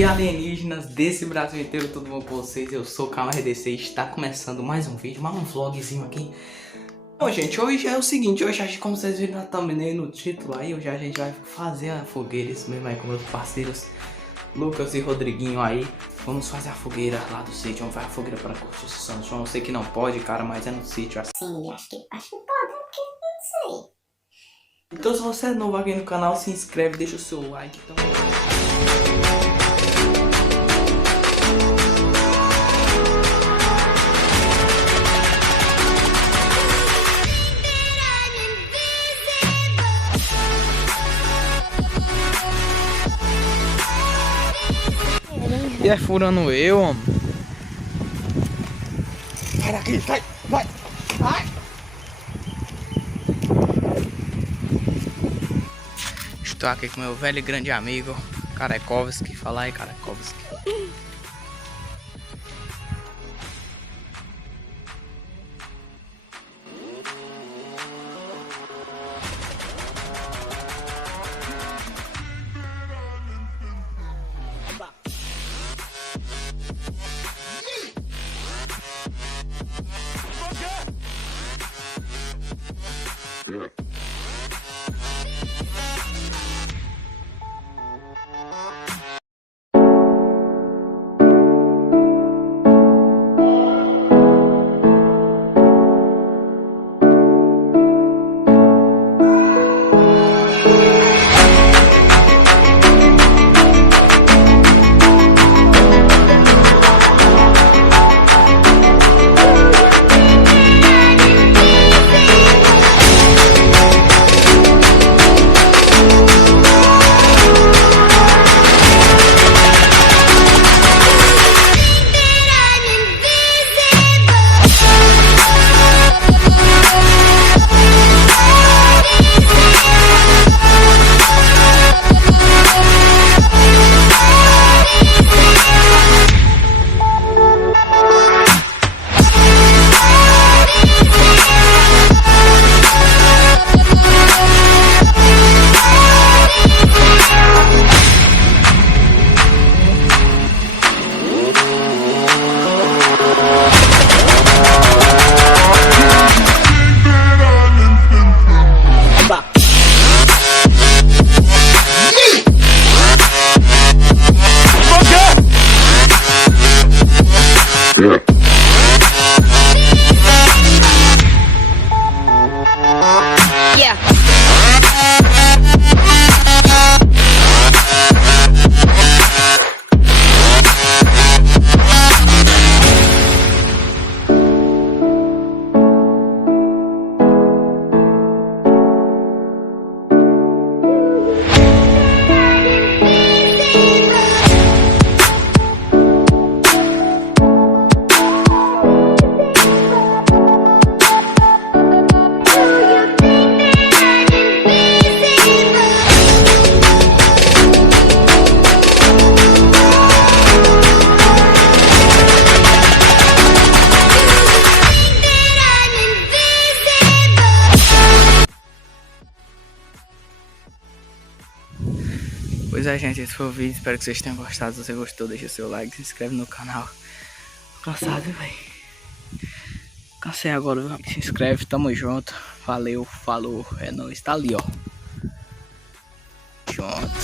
E alienígenas desse Brasil inteiro, tudo bom com vocês? Eu sou o KRDC e está começando mais um vídeo, mais um vlogzinho aqui. Bom, gente, hoje é o seguinte, hoje como vocês viram na thumbnail, no título aí, hoje a gente vai fazer a fogueira, isso mesmo aí com meus parceiros Lucas e Rodriguinho aí. Vamos fazer a fogueira lá do sítio, vamos fazer a fogueira para curtir o São João. Eu sei que não pode, cara, mas é no sítio assim. Sim, acho que pode, porque não sei. Então se você é novo aqui no canal, se inscreve, deixa o seu like. Então... E é furando eu, homem. Sai daqui, sai, vai, vai. Estou aqui com meu velho e grande amigo Karekovski. Fala aí, Karekovski. Pois é, gente, esse foi o vídeo, espero que vocês tenham gostado. Se você gostou, deixa seu like, se inscreve no canal. Cansado, velho. Cansei agora, viu? Se inscreve, tamo junto. Valeu, falou, é nóis, tá ali, ó. Junto.